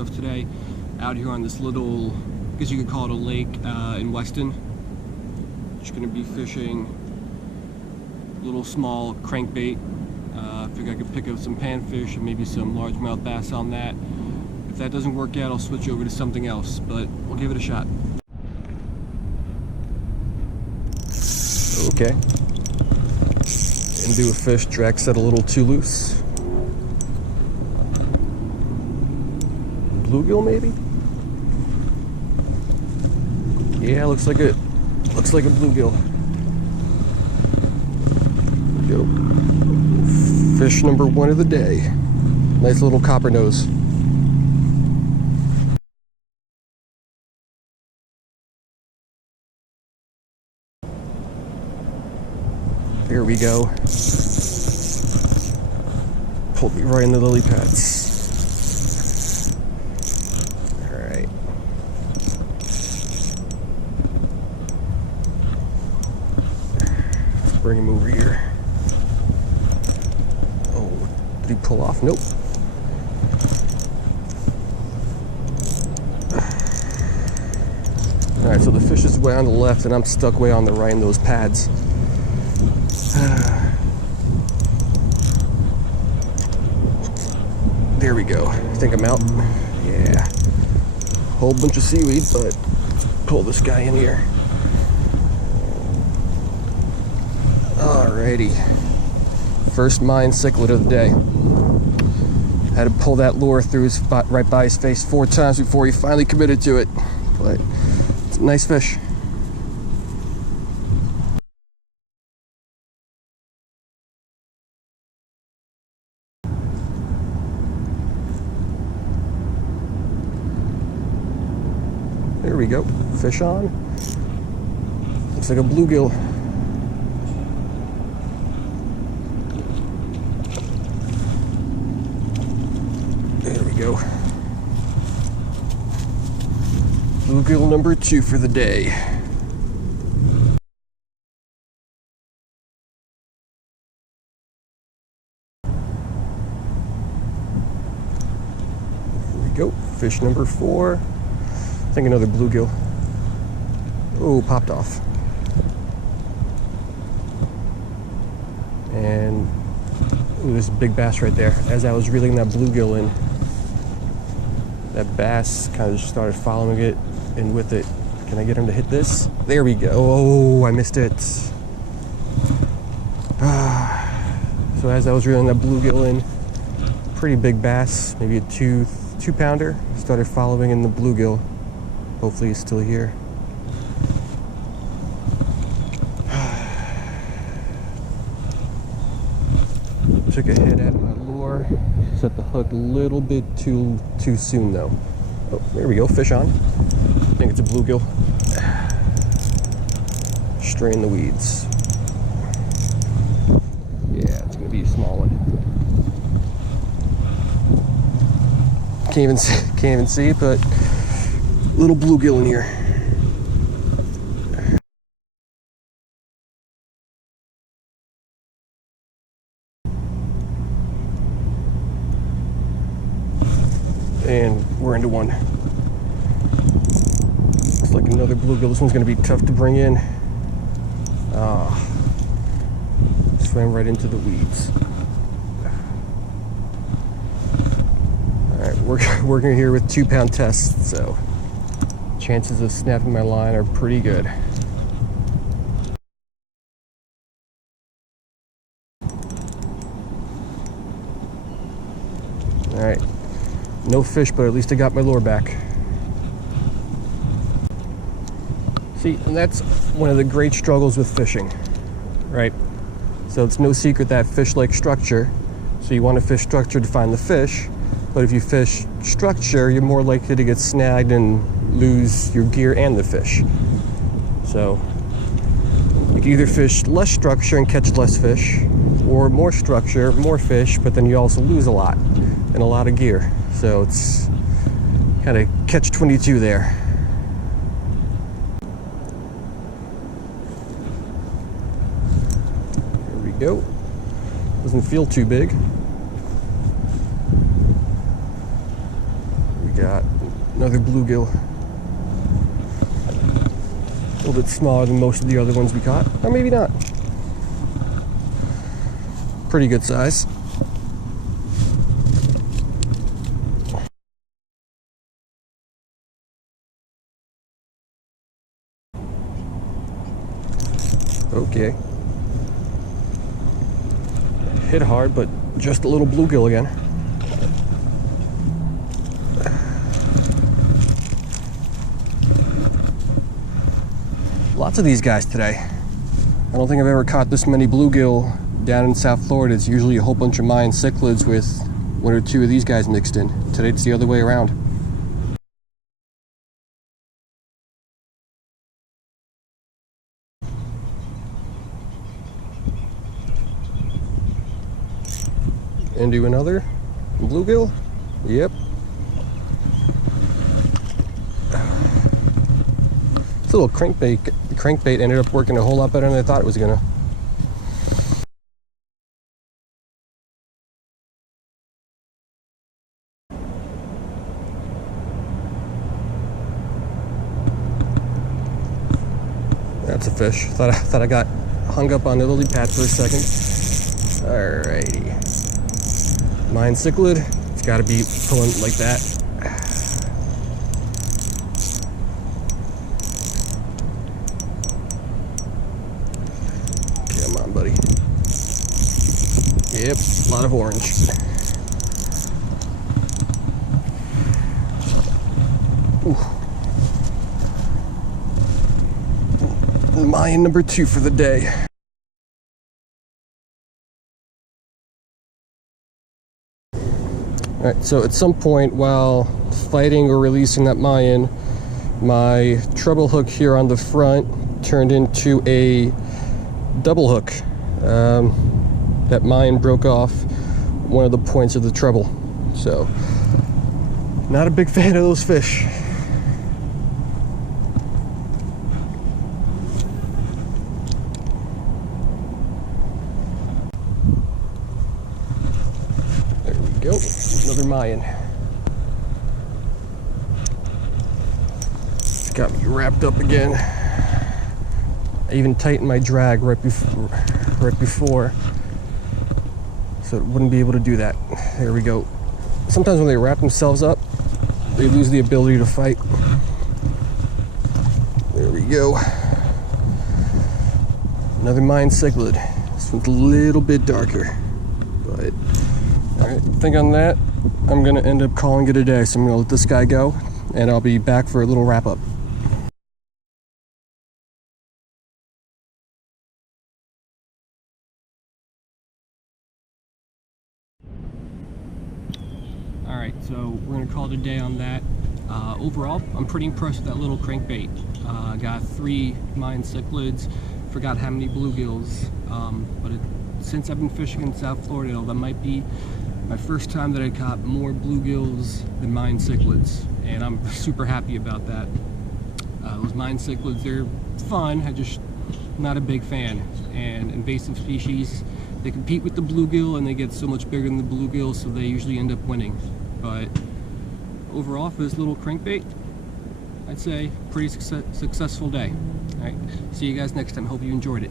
stuff today out here on this little, I guess you could call it a lake in Weston. Just gonna be fishing a little small crankbait. Figure I could pick up some panfish and maybe some largemouth bass on that. If that doesn't work out, I'll switch over to something else, but we'll give it a shot. Okay. Into a fish, drag set a little too loose. Bluegill maybe? Yeah, looks like a bluegill. There we go. Fish number 1 of the day. Nice little coppernose. There we go. Pulled me right in the lily pads. Alright. Let's bring him over here. Oh, did he pull off? Nope. Alright, so the fish is way on the left and I'm stuck way on the right in those pads. There we go. I think I'm out. Yeah. Whole bunch of seaweed, but pull this guy in here. Alrighty. First Mayan Cichlid of the day. Had to pull that lure through his right by his face 4 times before he finally committed to it. But it's a nice fish. There we go. Fish on. Looks like a bluegill. There we go. Bluegill number 2 for the day. There we go. Fish number 4. I think another bluegill. Oh, popped off. And ooh, there's a big bass right there. As I was reeling that bluegill in, that bass kind of just started following it and with it. Can I get him to hit this? There we go. Oh, I missed it. So as I was reeling that bluegill in, pretty big bass, maybe a two pounder, started following in the bluegill. Hopefully he's still here. Took a hit out of my lure. Set the hook a little bit too soon though. Oh, there we go, fish on. I think it's a bluegill. Strain the weeds. Yeah, it's gonna be a small one. Can't even see it, but little bluegill in here. And we're into one. Looks like another bluegill. This one's gonna be tough to bring in. Swam right into the weeds. All right, we're working here with 2-pound tests, so chances of snapping my line are pretty good. All right, no fish, but at least I got my lure back. See, and that's one of the great struggles with fishing, right? So it's no secret that fish like structure, so you want to fish structure to find the fish, but if you fish structure, you're more likely to get snagged and lose your gear and the fish. So you can either fish less structure and catch less fish, or more structure, more fish, but then you also lose a lot and a lot of gear. So it's kind of catch-22 there. There we go. Doesn't feel too big. We got Another bluegill. A little bit smaller than most of the other ones we caught, or maybe not. Pretty good size. Okay. Hit hard, but just a little bluegill again. Lots of these guys today. I don't think I've ever caught this many bluegill down in South Florida. It's usually a whole bunch of Mayan cichlids with one or two of these guys mixed in. Today it's the other way around. Into another bluegill. Yep. This little crankbait ended up working a whole lot better than I thought it was gonna. That's a fish. Thought I got hung up on the lily pad for a second. Alrighty. Mayan cichlid. It's got to be pulling like that. Come on, buddy. Yep, a lot of orange. Ooh. Mayan number 2 for the day. Alright, so at some point while fighting or releasing that Mayan, my treble hook here on the front turned into a double hook. That Mayan broke off one of the points of the treble. So, not a big fan of those fish. Go, another Mayan. It's got me wrapped up again. I even tightened my drag right before, so it wouldn't be able to do that. There we go. Sometimes when they wrap themselves up, they lose the ability to fight. There we go. Another Mayan cichlid. This one's a little bit darker, but. Alright, I think on that, I'm going to end up calling it a day. So I'm going to let this guy go, and I'll be back for a little wrap-up. Alright, so we're going to call it a day on that. Overall, I'm pretty impressed with that little crankbait. Got 3 Mayan cichlids, forgot how many bluegills, but since I've been fishing in South Florida, that might be my first time that I caught more bluegills than Mayan cichlids, and I'm super happy about that. Those Mayan cichlids, they're fun, I'm just not a big fan. And invasive species, they compete with the bluegill and they get so much bigger than the bluegill, so they usually end up winning. But overall, for this little crankbait, I'd say pretty successful day. Alright, see you guys next time. Hope you enjoyed it.